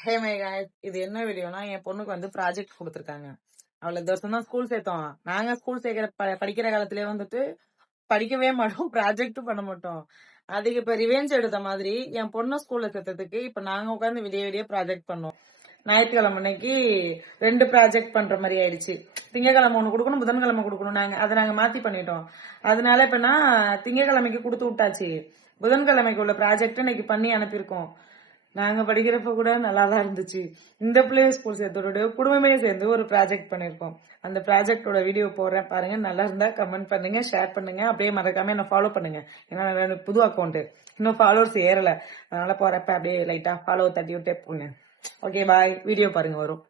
Hey my guys, இது என்ன வீடியோனா என் பொண்ணுக்கு வந்து ப்ராஜெக்ட் கொடுத்துருக்காங்க. அவளை இந்த வருஷம் தான் ஸ்கூல் சேர்த்தோம். நாங்க ஸ்கூல் சேர்க்கிற படிக்கிற காலத்திலேயே வந்துட்டு படிக்கவே மாட்டோம், ப்ராஜெக்டும் பண்ண மாட்டோம். அதுக்கு இப்ப ரிவெஞ்ச் எடுத்த மாதிரி என் பொண்ணு ஸ்கூல்ல சேர்த்ததுக்கு இப்ப நாங்க உட்காந்து விடிய விடிய ப்ராஜெக்ட் பண்ணோம். ஞாயிற்றுக்கிழமை அன்னைக்கு 2 ப்ராஜெக்ட் பண்ற மாதிரி ஆயிடுச்சு. திங்கக்கிழமை ஒண்ணு கொடுக்கணும், புதன்கிழமை கொடுக்கணும். நாங்க மாத்தி பண்ணிட்டோம். அதனால இப்ப நான் திங்கக்கிழமைக்கு கொடுத்து விட்டாச்சு. புதன்கிழமைக்கு உள்ள ப்ராஜெக்ட் இன்னைக்கு பண்ணி அனுப்பியிருக்கோம். நாங்க படிக்கிறப்ப கூட நல்லா தான் இருந்துச்சு. இந்த பிளே ஸ்கூல் சேர்த்தோட குடும்பமே சேர்ந்து ஒரு ப்ராஜெக்ட் பண்ணிருக்கோம். அந்த ப்ராஜெக்டோட வீடியோ போடுறேன் பாருங்க. நல்லா இருந்தா கமெண்ட் பண்ணுங்க, ஷேர் பண்ணுங்க. அப்படியே மறக்காம என்ன ஃபாலோ பண்ணுங்க. ஏன்னா புது அக்கௌண்ட் இன்னும் ஃபாலோவர்ஸ் ஏறல. அதனால போறப்ப அப்படியே லைட்டா ஃபாலோ தட்டி விட்டே போங்க. Okay bye. வீடியோ பாருங்க வரும்.